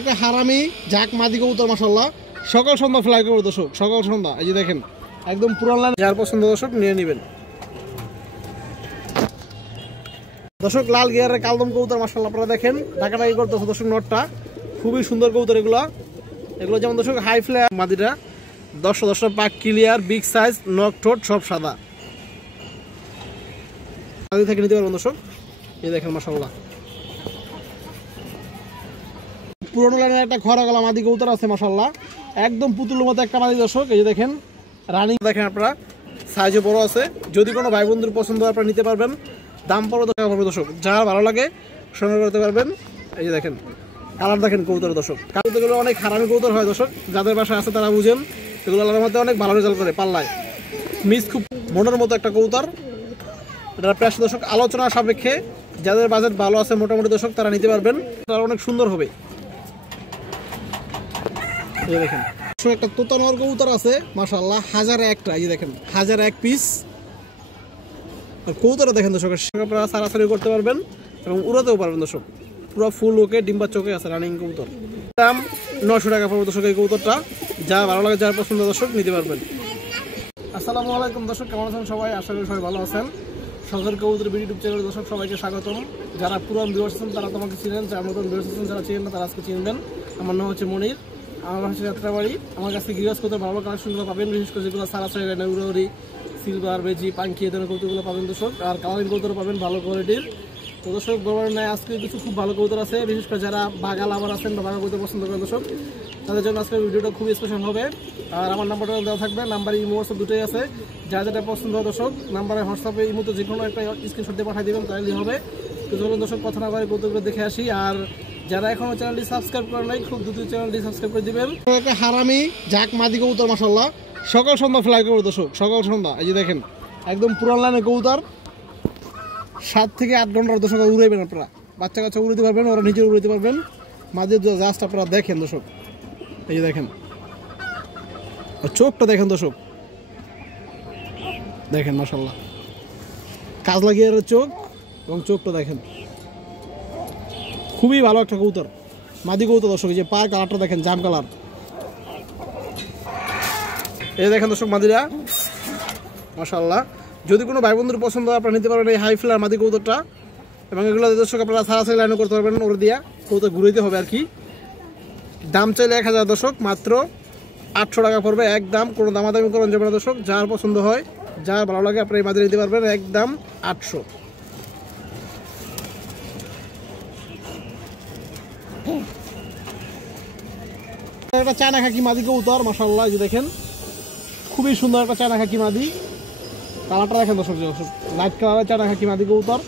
একটা হারামি ঝাঁক মাদি কবুতর মাশাআল্লাহ সকাল সন্ধ্যা ফ্লাই করবে দর্শক, সকাল সন্ধ্যা। এই যে দেখেন একদম পুরান লাইন, যার পছন্দ দর্শক নিয়ে নেবেন। দর্শক লাল গিয়ারের কালদম কবুতর মাশাআল্লাহ আপনারা দেখেন ঢাকাটাকি করতেছে দর্শক। নটটা খুবই সুন্দর কবুতর, এগুলো যেমন দর্শক হাই ফ্লাই মাদিটা 10 পাক ক্লিয়ার, বিগ সাইজ, নক ঠোঁট সব সাদা মাদি থেকে নিতে পারবেন দর্শক। এই দেখেন মাশাআল্লাহ পুরনো লাইনের একটা খরা গলা মাদি কবুতর আছে মাশাআল্লাহ, একদম পুতুলের মতো একটা মাদি দর্শক। এই যে দেখেন রানিং দেখেন আপনারা, সাইজে বড় আছে। যদি কোনো ভাই বন্ধুর পছন্দ হয় আপনারা নিতে পারবেন, দাম পড়বে দর্শক, যার ভালো লাগে সংগ্রহ করতে পারবেন। এই যে দেখেন কালার দেখেন কবুতর দর্শক, কবুতরগুলো অনেক হারামি কবুতর হয় দর্শক, যাদের বাসায় আছে তারা বুঝেন। এগুলো আল্লাহর মধ্যে অনেক ভালো রেজাল্ট করে পাল্লায়, মিস খুব মনের মতো একটা কবুতর। এটা প্রায় দর্শক আলোচনা সাপেক্ষে যাদের বাজেট ভালো আছে মোটামুটি দর্শক তারা নিতে পারবেন, তারা অনেক সুন্দর হবে। এই দেখেন একটা তোতানোর কবুতর আছে মাশাআল্লাহ, 1001টা। এই যে দেখেন 1001 পিস কবুতর দেখেন দর্শক, আপনারা সারাসারি করতে পারবেন এবং উড়াতেও পারবেন দর্শক। পুরো ফুল ওকে ডিম্বা চোখে আছে রানিং কবুতর। দাম 900 টাকা পড়বে দর্শক এই কবুতরটা, যা ভালো লাগে যার পছন্দ দর্শক নিতে পারবেন। আসসালামু আলাইকুম দর্শক, কেমন আছেন সবাই? আশা করি সবাই ভালো আছেন। শখের কবুতর ইউটিউব চ্যানেল দর্শক সবাইকে স্বাগতম। যারা পুরান ভিউয়ার্স আছেন তারা তোমাকে চিনেন, যারা নতুন ভিউয়ার্স আছেন যারা চিনেন না তারা আজকে চিনবেন। আমার নাম হচ্ছে মনির, আমার হচ্ছে যাত্রাবাড়ি। আমার কাছে গিরাজ কবুতর ভালো কালেকশনগুলো পাবেন, বিশেষ করে যেগুলো সারাসারি উড়ি, সিলভার, বেজি, পাঙ্কি এ ধরনের কবুতরগুলো পাবেন দর্শক। আর কালারিং কবুতর পাবেন ভালো কোয়ালিটির। তো দর্শক বরাবর নাই আজকে কিছু খুব ভালো কবুতর আছে, বিশেষ করে যারা বাগা লাভার আছেন বা বাগা কবুতর পছন্দ করেন দর্শক, তাদের জন্য আজকের ভিডিওটা খুবই স্পেশাল হবে। আর আমার নাম্বারটা দেওয়া থাকবে, নাম্বার ইমো হোয়াটসঅ্যাপ দুটোই আছে। যা যেটা পছন্দ হয় দর্শক নাম্বারে হোয়াটসঅ্যাপে ইমোতে যে কোনো একটা স্ক্রিনশট দিয়ে পাঠিয়ে দেবেন, তাহলেই হবে। তো চলুন দর্শক কথা না বলে কবুতরগুলো দেখে আসি। আর যারা এখনো চ্যানেলটি সাবস্ক্রাইব করেন নাই খুব দ্রুত চ্যানেলটি সাবস্ক্রাইব করে দিবেন। একটা হারামি ঝাঁক মাদি কবুতর মাশাআল্লাহ সকাল সন্ধ্যা ফ্লাই করবে দর্শক, সকাল সন্ধ্যা। এই যে দেখেন একদম পুরান লাইনের কবুতর, 7 থেকে 8 ঘন্টার দর্শক উড়াইবেন আপনারা, বাচ্চা কাচ্চা উড়াইতে পারবেন, ওরা নিজে উড়াইতে পারবেন। মাঝের জাস্ট আপনারা দেখেন দর্শক, এই যে দেখেন চোখটা দেখেন দর্শক, দেখেন মাশাআল্লাহ কাজলা গিয়ারের চোখ এবং চোখটা দেখেন, খুবই ভালো একটা কবুতর মাদি কবুতর দর্শক। এই যে পার কালারটা দেখেন জাম কালার। এই দেখেন দর্শক মাদিরা মাশাআল্লাহ, যদি কোনো ভাই বন্ধুর পছন্দ হয় আপনারা নিতে পারবেন এই হাই ফ্লার মাদি কবুতরটা। এবং এগুলো দর্শক আপনারা সারাসারি লাইনও করতে পারবেন, ওর দিয়া কবুতর ঘুরাইতে হবে আর কি। দাম চাইলে 1000 দর্শক, মাত্র 800 টাকা পড়বে একদম, কোনো দামাদামি করেন যাবে না দর্শক। যার পছন্দ হয় যার ভালো লাগে আপনারা এই মাদি নিতে পারবেন একদম 800। একটা চায়না খাকি মাদি কবুতর মাশাআল্লাহ, এই যে দেখেন খুবই সুন্দর একটা চায়না খাকি মাদি, কালারটা দেখেন দর্শক, লাইট কালারের চায়না খাকি মাদি কবুতর,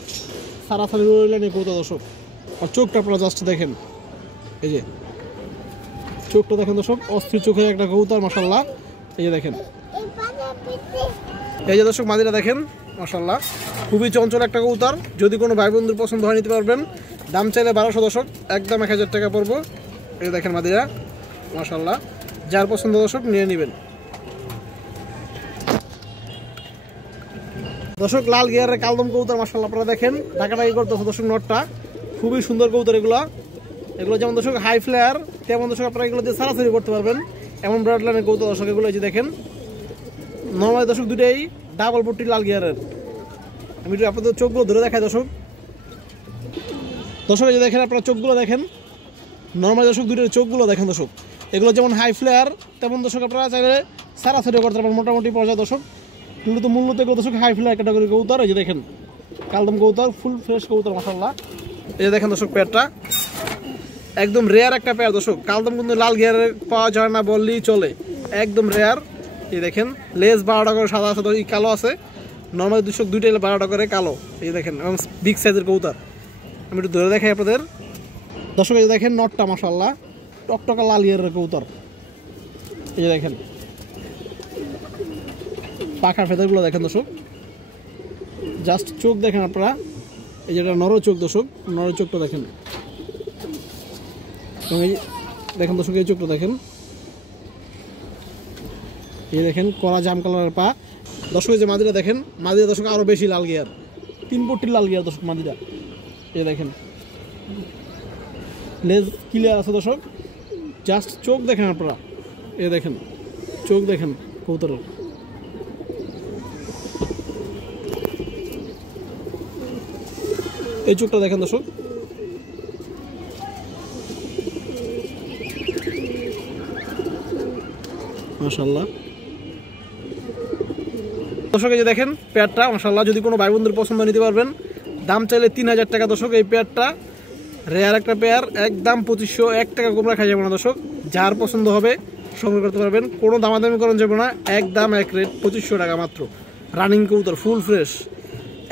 সারাসারি লাইনের কবুতর দর্শক। আর চোখটা আপনারা জাস্ট দেখেন, এই যে চোখটা দেখেন দর্শক, অস্থির চোখের একটা কবুতর মাশাআল্লাহ। এই যে দেখেন, এই যে দর্শক মাদিরা দেখেন মাশাআল্লাহ, খুবই চঞ্চল একটা কবুতর। যদি কোনো ভাই বন্ধুর পছন্দ হয় নিতে পারবেন, দাম চাইলে 1200 দর্শক, একদম 1000 টাকা পড়বো। এই দেখেন মাদিরা মাশাআল্লাহ, যার পছন্দ দর্শক নিয়ে নেবেন। দর্শক লাল গিয়ারের কালদম কবুতর মাশাআল্লাহ আপনারা দেখেন ঢাকাটাকি করতেছে দর্শক। নটটা খুবই সুন্দর কবুতর, এগুলো যেমন দর্শক হাই ফ্লায়ার তেমন দর্শক আপনারা এগুলো দিয়ে সারাসারি করতে পারবেন, এমন ব্রাড লাইনের কবুতর দর্শক এগুলো। এই যে দেখেন নর্মাল দর্শক দুটাই ডাবল পট্টি লাল গিয়ারের। আমি একটু আপনাদের চোখগুলো ধরে দেখাই দর্শক, এই যে দেখেন আপনারা চোখগুলো দেখেন, নর্মাল দর্শক দুইটার চোখগুলো দেখেন দর্শক। এগুলো যেমন হাই ফ্লায়ার তেমন দর্শক আপনারা চাইলে সারাসারি করতে পারবেন মোটামুটি পর্যায়ে দর্শক। কিন্তু মূল্যতে এগুলো দর্শক হাই ফ্লায়ার ক্যাটাগরি কবুতর। এই যে দেখেন কালদম কবুতর, ফুল ফ্রেশ কবুতর মাশাআল্লাহ। এই যে দেখেন দর্শক পেয়ারটা একদম রেয়ার একটা পেয়ার দর্শক। কালদম কিন্তু লাল গিয়ারে পাওয়া যায় না বললেই চলে, একদম রেয়ার। এই দেখেন লেজ 12টা করে সাদা সাদা কালো আছে, নর্মাল দর্শক দুইটাই 12টা করে কালো। এই দেখেন এবং বিগ সাইজের কবুতর, আমি একটু ধরে দেখাই আপনাদের দর্শক। এই যে দেখেন নটটা মাশাআল্লাহ টকটকা লাল গিয়ারের কবুতর। এই যে দেখেন পাখার ফেদারগুলো দেখেন দর্শক, জাস্ট চোখ দেখেন আপনারা। এই যেটা নর চোখ দর্শক, নর চোখটা দেখেন, এবং এই দেখেন দর্শক এই চোখটা দেখেন। এই দেখেন কড়া জাম কালারের পা দর্শক। এই যে মাদিরা দেখেন, মাদিরা দর্শক আরও বেশি লাল গিয়ার, 3 পট্টির লাল গিয়ার দর্শক মাদিরা। এই দেখেন লেজ ক্লিয়ার আছে দর্শক, জাস্ট চোখ দেখেন আপনারা, এ দেখেন চোখ দেখেন কবুতরের। এই চোখটা দেখেন দর্শক, মাশাআল্লাহ। দর্শক এই যে দেখেন পেয়ারটা মাশাআল্লাহ, যদি কোনো ভাই বন্ধুর পছন্দ নিতে পারবেন, দাম চাইলে 3000 টাকা দর্শক। এই পেয়ারটা রেয়ার একটা পেয়ার, একদম 2501 টাকা কম রাখা যাবে না দর্শক। যার পছন্দ হবে সংগ্রহ করতে পারবেন, কোনো দামাদামি করানো যাবে না, একদম এক রেট 2500 টাকা মাত্র। রানিং কবুতর ফুল ফ্রেশ,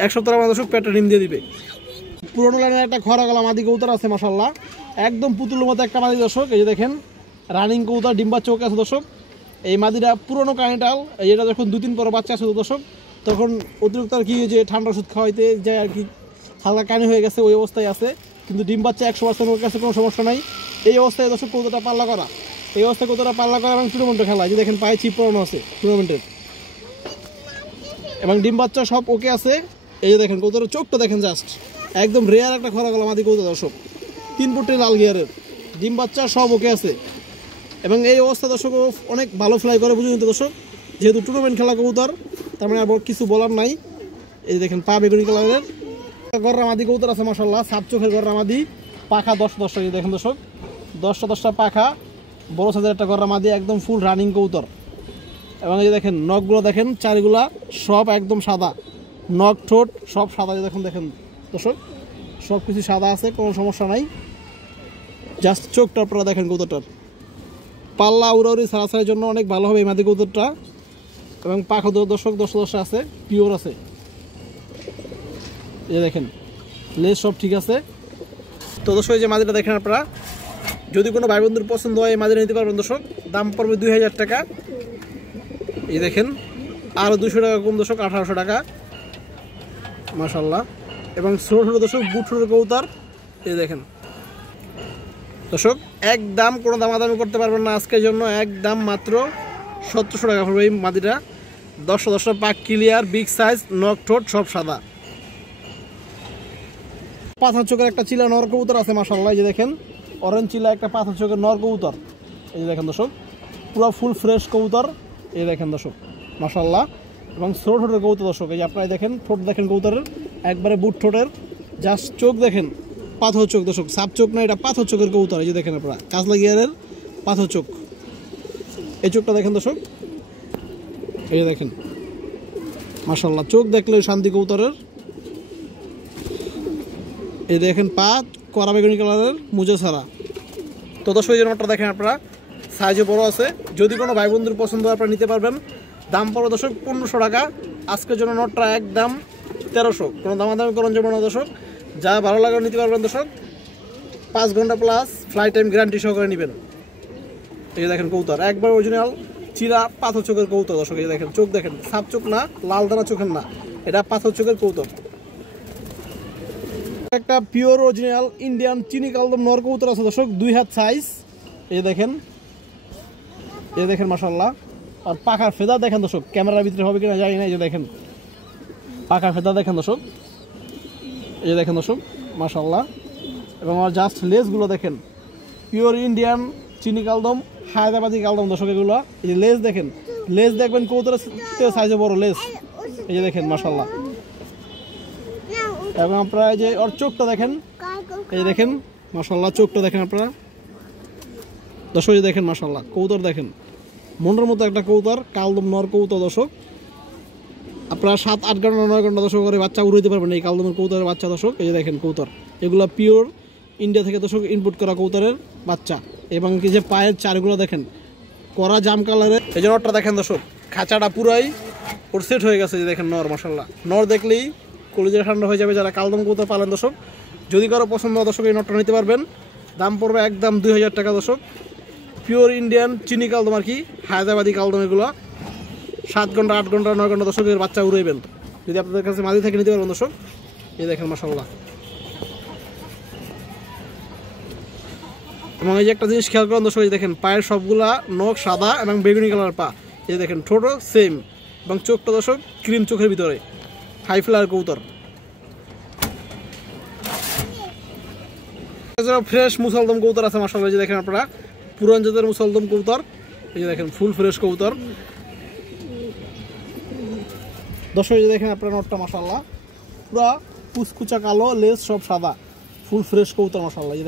এক সপ্তাহ আমার দর্শক পেয়ারটা ডিম দিয়ে দিবে। পুরোনো লাইনের একটা খরা গলা মাদি কবুতর আছে মাশাআল্লাহ, একদম পুতুলের মতো একটা মাদি দর্শক। এই যে দেখেন রানিং কবুতর, ডিম্বা চোখ আছে দর্শক। এই মাদিটা পুরোনো কানিটাল, এটা যখন 2-3 পর বাচ্চা আছে দর্শক, তখন অতিরিক্ত আর কি যে ঠান্ডা ওষুধ খাওয়াইতে যায় আর কি, হালকা কানি হয়ে গেছে, ওই অবস্থায় আছে। কিন্তু ডিম বাচ্চা 100% ওর কাছে কোনো সমস্যা নাই। এই অবস্থায় দর্শক কবুতরটা পাল্লা করা, এই অবস্থায় কবুতরটা পাল্লা করা এবং টুর্নামেন্টে খেলা। যে দেখেন পায়ে চিপ পরানো আছে টুর্নামেন্টের, এবং ডিম বাচ্চা সব ওকে আছে। এই যে দেখেন কবুতরের চোখটা দেখেন, জাস্ট একদম রেয়ার একটা খরা গলা মাদি কবুতর দর্শক, 3 ফুটের লাল গিয়ারের, ডিম বাচ্চা সব ওকে আছে। এবং এই অবস্থা দর্শক অনেক ভালো ফ্লাই করে, বুঝে নিতে দর্শক, যেহেতু টুর্নামেন্ট খেলা কবুতর, তার মানে আর কিছু বলার নাই। এই দেখেন পা বেগুনি কালারের গররা মাদি কবুতর আছে মাশাআল্লাহ, সাত চোখের গররা মাদি, পাখা 10-10টা। এই দেখেন দর্শক 10টা পাখা, বড় সাইজের একটা গররা মাদি, একদম ফুল রানিং কবুতর। এবং এই দেখেন নখগুলো দেখেন, চারিগুলা সব একদম সাদা, নখ ঠোঁট সব সাদা। দেখেন দেখেন দর্শক সব কিছু সাদা আছে, কোনো সমস্যা নাই। জাস্ট চোখটা আপনারা দেখেন কবুতরটার, পাল্লা উড়াউড়ি সারাসারির জন্য অনেক ভালো হবে এই মাদি কবুতরটা। এবং পাখা দর্শক 10 আছে, পিওর আছে। এই দেখেন লেজ সব ঠিক আছে। তো দর্শক এই যে মাদিটা দেখেন আপনারা, যদি কোনো ভাই বন্ধুর পছন্দ হয় এই মাদিটা নিতে পারবেন দর্শক। দাম পড়বে 2000 টাকা। এই দেখেন আরও 200 টাকা কম দর্শক, 1800 টাকা মাশাআল্লাহ। এবং ছোটো ছোটো দর্শক বুট ছোটো কবুতর। এই দেখেন দর্শক একদম কোনো দামাদামি করতে পারবেন না আজকের জন্য, একদম মাত্র 1700 টাকা পড়বে এই মাদিটা। 10টা পাক ক্লিয়ার, বিগ সাইজ, নখ ঠোঁট সব সাদা। পাথর চোখের একটা চিলা নর কবুতর আছে মাশাআল্লাহ। এই যে দেখেন অরেঞ্জ চিলা একটা পাথর চোখের নর কবুতর। এই যে দেখেন দর্শক পুরো ফুল ফ্রেশ কবুতর। এই দেখেন দর্শক মাশাআল্লাহ। এবং ছোটো ঠোঁটের কবুতর দর্শক, এই যে আপনারা দেখেন ঠোঁট দেখেন কবুতরের, একবারে বুট ঠোঁটের। জাস্ট চোখ দেখেন পাথর চোখ দর্শক, সাপ চোখ না, এটা পাথর চোখের কবুতর। এই যে দেখেন আপনারা কাজলা গিয়ারের পাথর চোখ, এই চোখটা দেখেন দর্শক। এই যে দেখেন মাশাআল্লাহ, চোখ দেখলে শান্তি কবুতরের। এই দেখেন পা কড়া বেগুনি কালারের, মুজো ছাড়া। তো দর্শক এই নটটা দেখেন আপনারা, সাইজে বড় আছে। যদি কোনো ভাই বন্ধুর পছন্দ হয় আপনারা নিতে পারবেন। দাম পড়বে দর্শক 1500 টাকা আজকের জন্য। নটটা একদম 1300, কোনো দামাদামি করুন যাবে না দর্শক। যা ভালো লাগে নিতে পারবেন দর্শক। 5 ঘন্টা প্লাস ফ্লাইট টাইম গ্যারান্টি সহকারে নেবেন। এই দেখেন কবুতর একবার অরিজিনাল চিরা পাথর চোখের কবুতর দর্শক। এই দেখেন চোখ দেখেন, সাপ চোখ না, লাল দানা চোখের না, এটা পাথর চোখের কবুতর। একটা পিওর অরিজিনাল ইন্ডিয়ান চিনি কালদম নর কবুতর আছে দর্শক, 2 হাত সাইজ। এই দেখেন, এই দেখেন মাশাআল্লাহ। আর পাখার ফেদা দেখেন দর্শক, ক্যামেরার ভিতরে হবে কিনা জানি না। এই যে দেখেন পাখার ফেদা দেখেন দর্শক, এই যে দেখেন দর্শক মাশাআল্লাহ। এবং আমার জাস্ট লেজগুলো দেখেন, পিওর ইন্ডিয়ান চিনি কালদম, হায়দ্রাবাদি কালদম দর্শক এগুলো। এই যে লেজ দেখেন, লেজ দেখবেন কবুতরের সাইজে বড় লেজ। এই যে দেখেন মাশাআল্লাহ। এবং আপনারা এই যে ওর চোখটা দেখেন, এই দেখেন মাশাআল্লাহ, চোখটা দেখেন আপনারা দর্শক। এই দেখেন মাশাআল্লাহ, কবুতর দেখেন মনের মতো একটা কবুতর, কালদম নর কবুতর দর্শক। আপনারা 7-8 ঘন্টা 9 ঘন্টা দর্শক করে বাচ্চা উড়াইতে পারবেন এই কালদমের কবুতরের বাচ্চা দর্শক। এই যে দেখেন কবুতর, এগুলো পিওর ইন্ডিয়া থেকে দর্শক ইনপুট করা কবুতরের বাচ্চা। এবং কি যে পায়ের চারগুলো দেখেন কড়া জাম কালারের। এই যে নরটা দেখেন দর্শক, খাঁচাটা পুরাই ওর সেট হয়ে গেছে। যে দেখেন নর মাশাআল্লাহ, নর দেখলেই কলিজা ঠান্ডা হয়ে যাবে যারা কালদম কবুতর পালেন দর্শক। যদি কারো পছন্দ হয় দর্শক এই নটটা নিতে পারবেন। দাম পড়বে একদম 2000 টাকা দর্শক। পিওর ইন্ডিয়ান চিনি কালদম আর কি, হায়দ্রাবাদি কালদম এগুলো। 7 ঘন্টা 8 ঘন্টা 9 ঘন্টা দর্শকের বাচ্চা উড়াইবেন যদি আপনাদের কাছে মাদি থেকে নিতে পারবেন দর্শক। এই দেখেন মাশাআল্লাহ। এবং এই যে একটা জিনিস খেয়াল করেন দর্শক, এই দেখেন পায়ের সবগুলা নখ সাদা এবং বেগুনি কালার পা। এই দেখেন ঠোঁটও সেম, এবং চোখটা দর্শক ক্রিম চোখের ভিতরে, হাই ফ্লায়ার কবুতর। ফ্রেশ মুসালদম কবুতর আছে মাশাআল্লাহ। যে দেখেন আপনারা পুরান জাতের মুসলদম কবুতর। এই যে দেখেন ফুল ফ্রেশ কবুতর দর্শক। এই যে দেখেন আপনার নটটা মাশাআল্লাহ পুরা কুচকুচা কালো, লেজ সব সাদা, ফুল ফ্রেশ কবুতর মাশাআল্লাহ। এই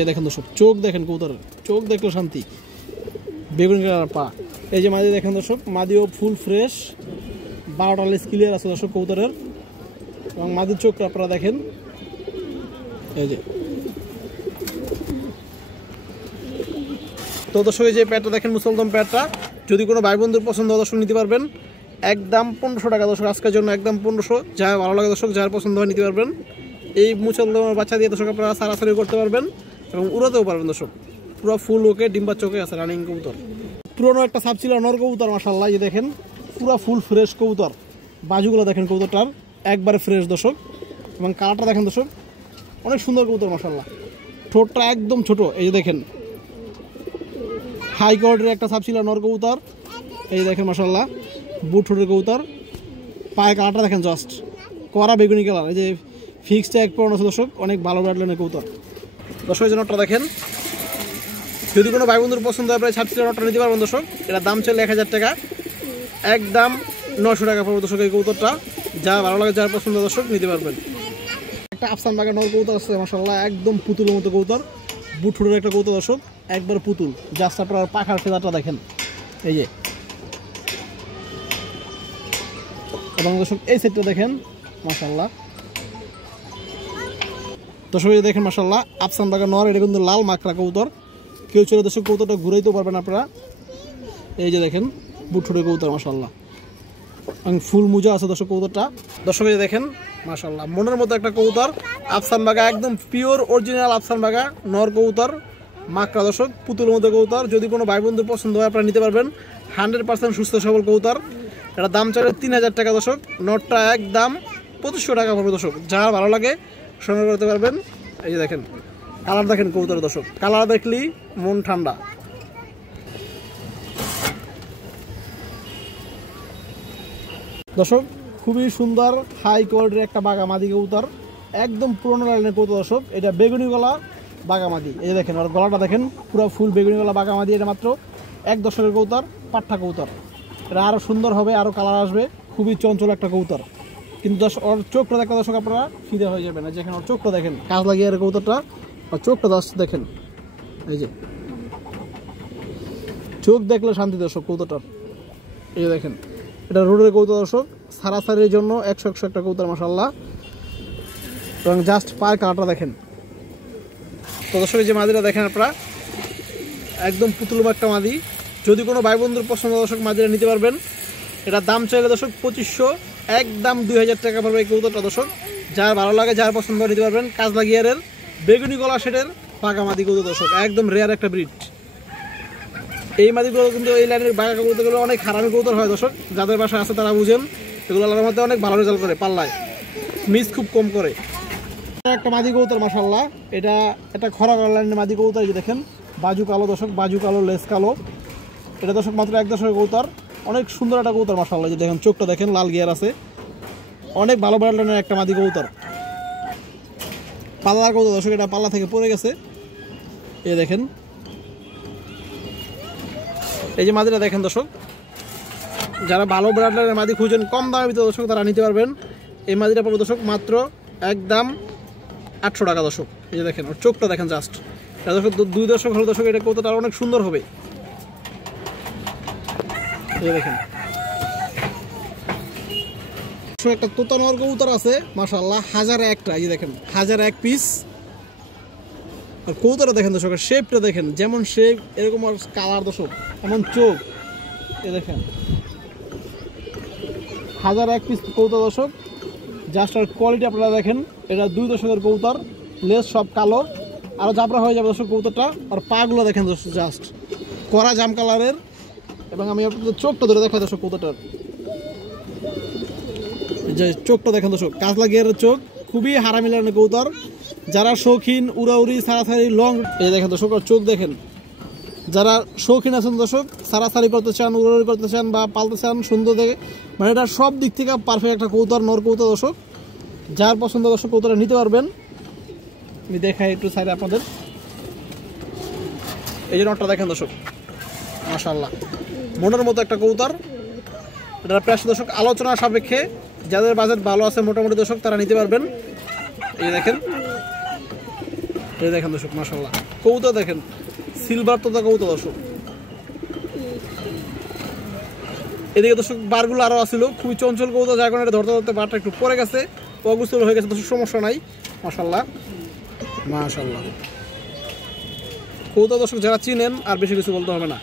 যে দেখেন দর্শক, চোখ দেখেন কবুতরের, চোখ দেখলে শান্তি, বেগুনি কালার পা। এই যে মাদি দেখেন দর্শক, মাদিও ফুল ফ্রেশ, 12টা লেজ ক্লিয়ার আছে দর্শক কবুতরের। এবং মাদির চোখটা আপনারা দেখেন, এই যে। তো দর্শক এই যে প্যাডটা দেখেন মুসলদম প্যাডটা, যদি কোনো ভাই বন্ধুর পছন্দ দর্শক নিতে পারবেন একদম 1500 টাকা দর্শক, আজকের জন্য একদম 1500। যা ভালো লাগে দর্শক, যার পছন্দ হয় নিতে পারবেন। এই মুসলদমের বাচ্চা দিয়ে দর্শক আপনারা সারাসারি করতে পারবেন এবং উড়াতেও পারবেন দর্শক। পুরো ফুল ওকে, ডিম্বা চোখে আছে রানিং কবুতর। পুরোনো একটা সাপ ছিল নর কবুতর মাশাআল্লাহ। এই দেখেন পুরো ফুল ফ্রেশ কবুতর, বাজুগুলো দেখেন কবুতরটার একবারে ফ্রেশ দর্শক। এবং কালারটা দেখেন দর্শক, অনেক সুন্দর কবুতর মাশাআল্লাহ। ঠোঁটটা একদম ছোট, এই যে দেখেন হাই কোয়ালিটির একটা সাপ ছিল নর কবুতর। এই দেখেন মাশাআল্লাহ বুট ঠোঁটের কবুতর, পায়ে কালারটা দেখেন জাস্ট কড়া বেগুনি কালার। এই যে ফিক্সড এক পড়ানো আছে দর্শক, অনেক ভালো ব্রাডলাইনের কবুতর দর্শক। এই যে নটটা দেখেন, যদি কোনো ভাই বন্ধুর পছন্দ হয় প্রায় 36 নটটা নিতে পারবেন দর্শক। এটা দাম চলে 1000 টাকা, একদম 900 টাকা পড়বে দর্শক এই কবুতরটা। যা ভালো লাগে, যার পছন্দ দর্শক নিতে পারবেন। একটা আফসান বাগা নর কবুতর আছে মাশাআল্লাহ, একদম পুতুলের মতো কবুতর, বুট ঠোঁটের একটা কবুতর দর্শক, একবার পুতুল। জাস্ট আপনার পাখার ফেদারটা দেখেন, এই যে। এবং দর্শক এই সেটটা দেখেন মাশাআল্লাহ দর্শক, এই দেখেন মাশাআল্লাহ আফসান বাগা নর। এটা কিন্তু লাল মাকড়া কবুতর, কেউ চলে দর্শক কবুতরটা ঘুরাইতেও পারবেন আপনারা। এই যে দেখেন বুট ঠোঁটের কবুতর মাশাআল্লাহ, এবং ফুল মুজা আছে দর্শক কবুতরটা। দর্শক এই দেখেন মাশাআল্লাহ মনের মতো একটা কবুতর, আফসান বাগা, একদম পিওর অরিজিনাল আফসান বাগা নর কবুতর, মাকড়া দর্শক, পুতুলের মতো কবুতর। যদি কোনো ভাই বন্ধুর পছন্দ হয় আপনারা নিতে পারবেন। 100% সুস্থ সবল কবুতর। এটা দাম চলে 3000 টাকা দর্শক। নটটা একদম 2500 টাকা পড়বে দর্শক। যার ভালো লাগে সংগ্রহ করতে পারবেন। এই যে দেখেন কালার দেখেন কবুতর দর্শক, কালার দেখলেই মন ঠান্ডা। দর্শক খুবই সুন্দর হাই কোয়ালিটির একটা বাগামাদি কবুতর, একদম পুরোনো লাইনের কবুতর দর্শক। এটা বেগুনি গলা বাগামাদি। এই যে দেখেন ওর গলাটা দেখেন, পুরো ফুল বেগুনি গলা বাগামাদি। এটা মাত্র 1 দশকের কবুতর, পাঠা কবুতর। এটা আরও সুন্দর হবে, আরও কালার আসবে, খুবই চঞ্চল একটা কবুতর। কিন্তু ওর চোখটা দেখা দর্শক আপনারা ফিদে হয়ে যাবেন। যেখানে ওর চোখটা দেখেন, কাজ লাগিয়ে আর কবুতরটা, ওর চোখটা দেখেন, এই যে চোখ দেখলে শান্তি দর্শক কবুতরটার। এই যে দেখেন এটা রোডের কবুতর দর্শক, সারাসারির জন্য 100 একটা কবুতর মাশাআল্লাহ। এবং জাস্ট পায়ের কালারটা দেখেন। তো দর্শক এই যে মাদিটা দেখেন আপনারা, একদম পুতুলুম একটা মাদি। যদি কোনো ভাই বন্ধুর পছন্দ দর্শক মাদিটা নিতে পারবেন। এটা দাম চাইলে দর্শক 2500, একদম 2000 টাকা পড়বে এই কবুতরটা দর্শক। যার ভালো লাগে, যার পছন্দ নিতে পারবেন। কাজ লাগিয়ারের বেগুনি গলা শেডের পাকা মাদি কবুতর দর্শক, একদম রেয়ার একটা ব্রিড। এই মাদিগুলো কিন্তু এই লাইনের বাঘা কবুতরগুলো অনেক হারামি কবুতর হয় দর্শক। যাদের বাসায় আছে তারা বুঝেন, এগুলো আল্লাহর মধ্যে অনেক ভালো রেজাল্ট করে, পাল্লায় মিস খুব কম করে। একটা মাদি কবুতর মাশাআল্লাহ, এটা একটা খরা লাইনের মাদি কবুতর। এই দেখেন বাজু কালো দর্শক, বাজু কালো, লেস কালো। এটা দর্শক মাত্র 1 দশকের কবুতর, অনেক সুন্দর একটা কবুতর মাশাআল্লাহ। যে দেখেন চোখটা দেখেন, লাল গিয়ার আছে, অনেক ভালো ব্র্যান্ডের একটা মাদি কবুতর। পাল্লার কবুতর দর্শক, এটা পাল্লা থেকে পড়ে গেছে। এই দেখেন এই যে মাদিটা দেখেন দর্শক, যারা ভালো ব্র্যান্ডের মাদি খুঁজেন কম দামের ভিতরে দর্শক, তারা নিতে পারবেন। এই মাদিটা পাবো দর্শক মাত্র একদম 800 টাকা দর্শক। এই যে দেখেন ওর চোখটা দেখেন জাস্ট, এটা দর্শক 2 দশক হলো দর্শক, এটা কবুতরটা অনেক সুন্দর হবে। এই দেখেন একটা তোতানোর কবুতর আছে মাশাআল্লাহ, 1001টা। এই যে দেখেন 1001 পিস। আর কবুতরটা দেখেন দর্শক, শেপটা দেখেন, যেমন শেপ এরকম আর কালার দর্শক, এমন চোখ। এই দেখেন 1001 পিস কবুতর দর্শক। জাস্ট আর কোয়ালিটি আপনারা দেখেন, এটা 2 দশকের কবুতর, লেজ সব কালো, আরও জাবরা হয়ে যাবে দর্শক কবুতরটা। আর পাগুলো দেখেন দর্শক, জাস্ট কড়া জাম কালারের। এবং আমি আপনাদের চোখটা ধরে দেখাই দর্শক কবুতরটার, যে চোখটা দেখেন দর্শক, কাজলা গিয়ারের চোখ, খুবই হারামি লাইনের কবুতর। যারা শৌখিন উড়াউড়ি সারাসারি লং, এই দেখেন দর্শক চোখ দেখেন। যারা শৌখিন আছেন দর্শক, সারাসারি করতে চান, উড়াউড়ি করতে চান বা পালতে চান সুন্দর দেখে, মানে এটা সব দিক থেকে পারফেক্ট একটা কবুতর, নর কবুতর দর্শক। যার পছন্দ দর্শক কবুতরটা নিতে পারবেন। আমি দেখাই একটু সাইডে আপনাদের, এই যে নটটা দেখেন দর্শক, মাশাআল্লাহ মনের মতো একটা কবুতর। এটা প্রায় দর্শক আলোচনা সাপেক্ষে যাদের বাজেট ভালো আছে মোটামুটি দর্শক তারা নিতে পারবেন। এই দেখেন, এই দেখেন দর্শক মাশাআল্লাহ কবুতর দেখেন, সিলভার তোতা কবুতর দর্শক। এদিকে দর্শক বারগুলো আরও আসছিল, খুবই চঞ্চল কবুতর, যার কারণে ধরতে ধরতে বারটা একটু পরে গেছে, অগুস্তল হয়ে গেছে দর্শক, সমস্যা নাই মাশাআল্লাহ মাশাআল্লাহ। কবুতর দর্শক যারা চিনেন আর বেশি কিছু বলতে হবে না।